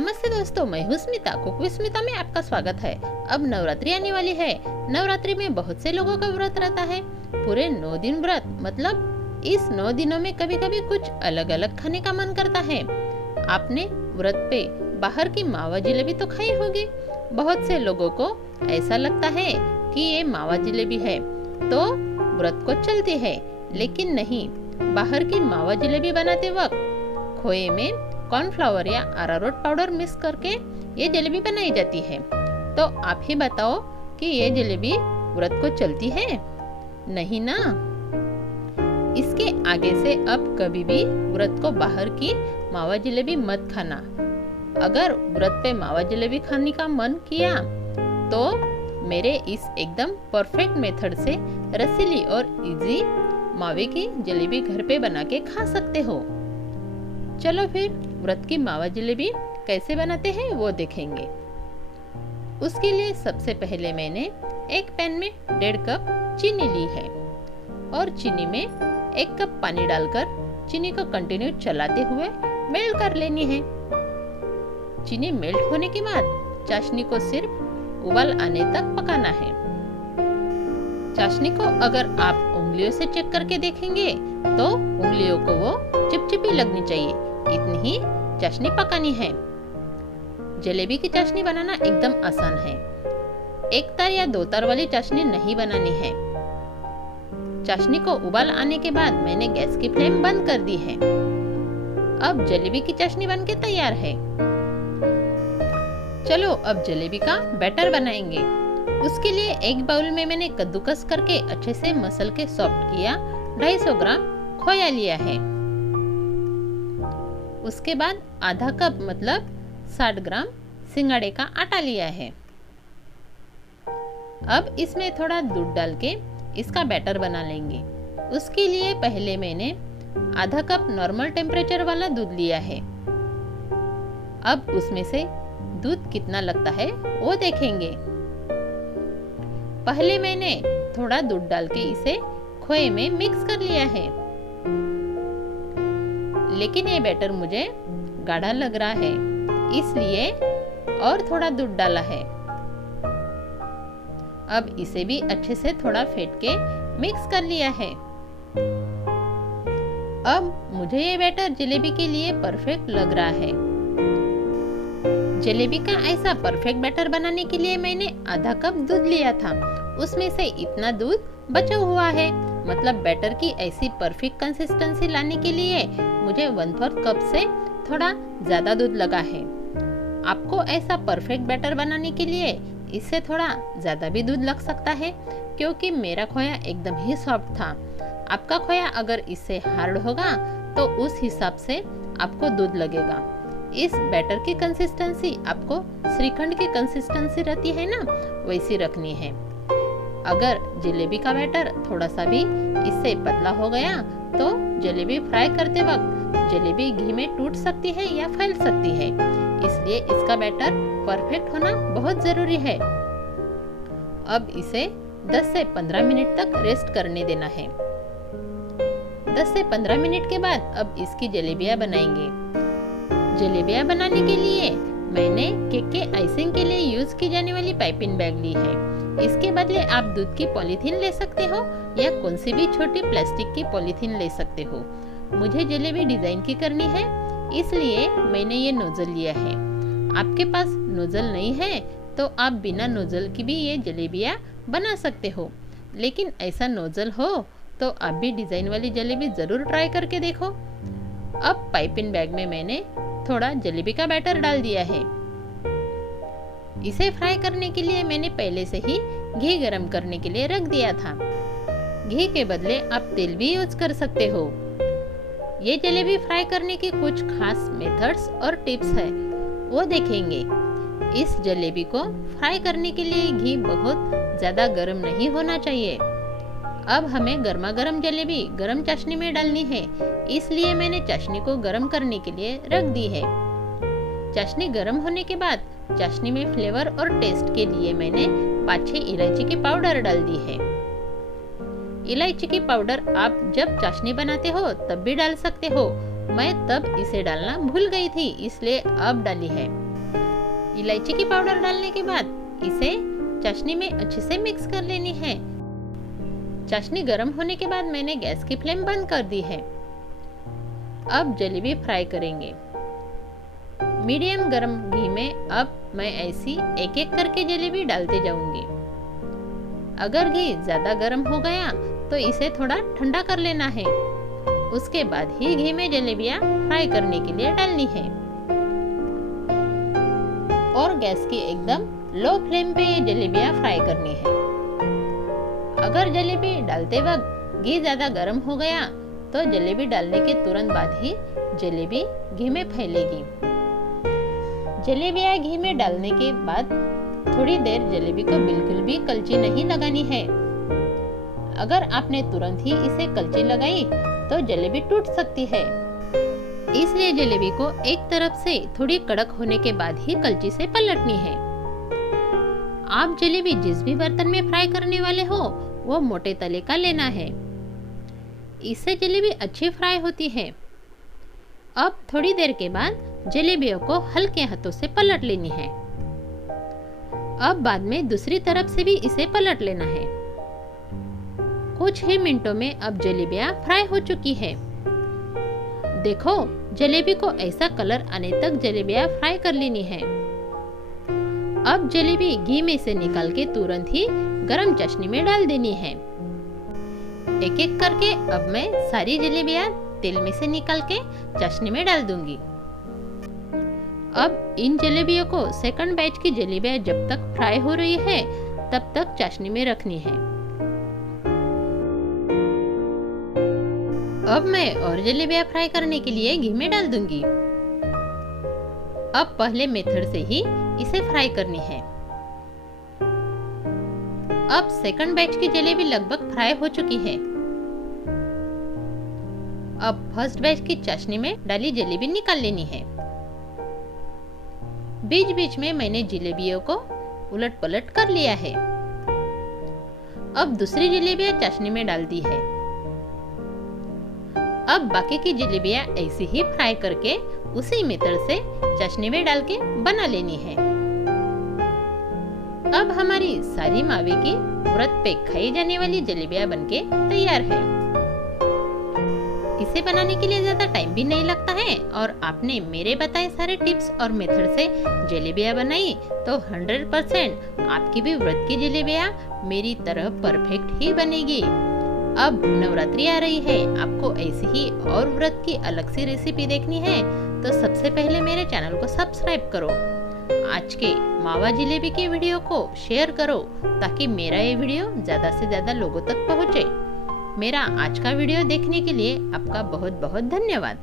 नमस्ते दोस्तों, मैं हूँ स्मिता। कुक विद स्मिता में आपका स्वागत है। अब नवरात्रि आने वाली है। नवरात्रि में बहुत से लोगों का व्रत रहता है, पूरे 9 दिन व्रत। मतलब इस 9 दिनों में कभी कभी कुछ अलग अलग खाने का मन करता है। आपने व्रत पे बाहर की मावा जलेबी तो खाई होगी। बहुत से लोगों को ऐसा लगता है कि ये मावा जलेबी है तो व्रत को चलती है, लेकिन नहीं। बाहर की मावा जलेबी बनाते वक्त खोए में कॉर्नफ्लावर या अरारोट पाउडर मिक्स करके ये जलेबी बनाई जाती है। तो आप ही बताओ कि ये जलेबी व्रत को चलती है? नहीं ना। इसके आगे से अब कभी भी व्रत को बाहर की मावा जलेबी मत खाना। अगर व्रत पे मावा जलेबी खाने का मन किया तो मेरे इस एकदम परफेक्ट मेथड से रसीली और इजी मावे की जलेबी घर पे बना के खा सकते हो। चलो फिर व्रत की मावा जलेबी कैसे बनाते हैं वो देखेंगे। उसके लिए सबसे पहले मैंने एक पैन में 1.5 कप चीनी ली है और चीनी में 1 कप पानी डालकर चीनी को कंटिन्यू चलाते हुए मेल्ट कर लेनी है। चीनी मेल्ट होने के बाद चाशनी को सिर्फ उबाल आने तक पकाना है। चाशनी को अगर आप उंगलियों से चेक करके देखेंगे तो उंगलियों को वो चिपचिपी लगनी चाहिए, इतनी ही चाशनी पकानी है। जलेबी की चाशनी बनाना एकदम आसान है। 1 तार या 2 तार वाली चाशनी नहीं बनानी है। चाशनी को उबाल आने के बाद मैंने गैस की फ्लेम बंद कर दी है। अब जलेबी की चाशनी बनके तैयार है। चलो अब जलेबी का बैटर बनाएंगे। उसके लिए एक बाउल में मैंने कद्दूकस करके अच्छे से मसल के सॉफ्ट किया 250 ग्राम खोया लिया है। उसके बाद आधा कप मतलब 60 ग्राम सिंगाड़े का आटा लिया है। अब इसमें थोड़ा दूध डाल के इसका बैटर बना लेंगे। उसके लिए पहले मैंने आधा कप नॉर्मल टेम्परेचर वाला दूध लिया है। अब उसमें से दूध कितना लगता है वो देखेंगे। पहले मैंने थोड़ा दूध डाल के इसे खोए में मिक्स कर लिया है, लेकिन ये बैटर मुझे गाढ़ा लग रहा है, इसलिए और थोड़ा दूध डाला है। अब इसे भी अच्छे से थोड़ा फेंट के मिक्स कर लिया है। अब मुझे ये बैटर जलेबी के लिए परफेक्ट लग रहा है। जलेबी का ऐसा परफेक्ट बैटर बनाने के लिए मैंने आधा कप दूध लिया था, उसमें से इतना दूध बचा हुआ है। मतलब बैटर की ऐसी परफेक्ट कंसिस्टेंसी लाने के लिए मुझे 1/4 कप से थोड़ा ज्यादा दूध लगा है। आपको ऐसा परफेक्ट बैटर बनाने के लिए इससे थोड़ा ज्यादा भी दूध लग सकता है, क्योंकि मेरा खोया एकदम ही सॉफ्ट था। आपका खोया अगर इससे हार्ड होगा तो उस हिसाब से आपको दूध लगेगा। इस बैटर की कंसिस्टेंसी आपको श्रीखंड की कंसिस्टेंसी रहती है ना, वैसी रखनी है। अगर जलेबी का बैटर थोड़ा सा भी इससे पतला हो गया तो जलेबी फ्राई करते वक्त जलेबी घी में टूट सकती है या फैल सकती है, इसलिए इसका बैटर परफेक्ट होना बहुत जरूरी है। अब इसे 10 से 15 मिनट तक रेस्ट करने देना है। 10 से 15 मिनट के बाद अब इसकी जलेबियां बनाएंगे। जलेबियां बनाने के लिए मैंने केक के आइसिंग के लिए यूज की जाने वाली पाइपिंग बैग ली है। इसके बदले आप दूध की पॉलीथीन ले सकते हो या कौन सी भी छोटी प्लास्टिक की पॉलीथीन ले सकते हो। मुझे जलेबी डिजाइन की करनी है, इसलिए मैंने ये नोजल लिया है। आपके पास नोजल नहीं है तो आप बिना नोजल की भी ये जलेबियां बना सकते हो, लेकिन ऐसा नोजल हो तो आप भी डिजाइन वाली जलेबी जरूर ट्राई करके देखो। अब पाइपिंग बैग में मैंने थोड़ा जलेबी का बैटर डाल दिया है। इसे फ्राई करने के लिए मैंने पहले से ही घी गरम करने के लिए रख दिया था। घी के बदले आप तेल भी यूज कर सकते हो। ये जलेबी फ्राई करने की कुछ खास मेथड्स और टिप्स है, वो देखेंगे। इस जलेबी को फ्राई करने के लिए घी बहुत ज्यादा गर्म नहीं होना चाहिए। अब हमें गर्मा गर्म जलेबी गर्म चाशनी में डालनी है, इसलिए मैंने चाशनी को गर्म करने के लिए रख दी है। चाशनी गर्म होने के बाद चाशनी में फ्लेवर और टेस्ट के लिए मैंने 5-6 इलायची की पाउडर डाल दी है। इलायची की पाउडर आप जब चाशनी बनाते हो तब भी डाल सकते हो। मैं तब इसे डालना भूल गई थी, इसलिए अब डाली है। इलायची की पाउडर डालने के बाद इसे चाशनी में अच्छे से मिक्स कर लेनी है। चाशनी गर्म होने के बाद मैंने गैस की फ्लेम बंद कर दी है। अब जलेबी फ्राई करेंगे। मीडियम गरम घी में अब मैं ऐसी एक एक करके जलेबी डालते जाऊंगी। अगर घी ज्यादा गर्म हो गया तो इसे थोड़ा ठंडा कर लेना है। उसके बाद ही घी में जलेबियां फ्राई करने के लिए डालनी है और गैस की एकदम लो फ्लेम पे ये जलेबियां फ्राई करनी है। अगर जलेबी डालते वक्त घी ज्यादा गर्म हो गया तो जलेबी डालने के तुरंत बाद ही जलेबी घी में फैलेगी। जलेबियां घी में डालने के बाद थोड़ी देर जलेबी को बिल्कुल भी कलची नहीं लगानी है। अगर आपने तुरंत ही इसे कलची लगाई तो जलेबी टूट सकती है। इसलिए जलेबी को एक तरफ से थोड़ी कड़क होने के बाद ही कलची से पलटनी है। आप जलेबी जिस भी बर्तन में फ्राई करने वाले हो वो मोटे तले का लेना है। इससे जलेबी अच्छी फ्राई होती है। अब थोड़ी देर के बाद जलेबियों को हल्के हाथों से पलट लेनी है। अब बाद में दूसरी तरफ से भी इसे पलट लेना है। कुछ ही मिनटों में अब जलेबियां फ्राई हो चुकी है। देखो, जलेबी को ऐसा कलर आने तक जलेबियां फ्राई कर लेनी है। अब जलेबी घी में से निकाल के तुरंत ही गरम चाशनी में डाल देनी है। एक एक करके अब मैं सारी जलेबियां तेल में से निकाल के चाशनी में डाल दूंगी। अब इन जलेबियों को सेकंड बैच की जलेबियां जब तक फ्राई हो रही है तब तक चाशनी में रखनी है। अब मैं और जलेबियां फ्राई करने के लिए घी में डाल दूंगी। अब पहले मेथड से ही इसे फ्राई करनी है। अब सेकंड बैच की जलेबी लगभग फ्राई हो चुकी है। अब फर्स्ट बैच की चाशनी में डाली जलेबी निकाल लेनी है। बीच बीच में मैंने जलेबियों को उलट पलट कर लिया है। अब दूसरी जलेबियां चाशनी में डाल दी है। अब बाकी की जलेबियां ऐसे ही फ्राई करके उसी मेथड से चाशनी में डाल के बना लेनी है। अब हमारी सारी मावे की व्रत पे खाई जाने वाली जलेबियां बनके तैयार है। इसे बनाने के लिए ज्यादा टाइम भी नहीं लगता है और आपने मेरे बताए सारे टिप्स और मेथड से जलेबियां बनाई तो 100% आपकी भी व्रत की जलेबियां मेरी तरह परफेक्ट ही बनेगी। अब नवरात्रि आ रही है, आपको ऐसी ही और व्रत की अलग सी रेसिपी देखनी है तो सबसे पहले मेरे चैनल को सब्सक्राइब करो। आज के मावा जलेबी के वीडियो को शेयर करो ताकि मेरा ये वीडियो ज्यादा से ज्यादा लोगों तक पहुंचे। मेरा आज का वीडियो देखने के लिए आपका बहुत बहुत धन्यवाद।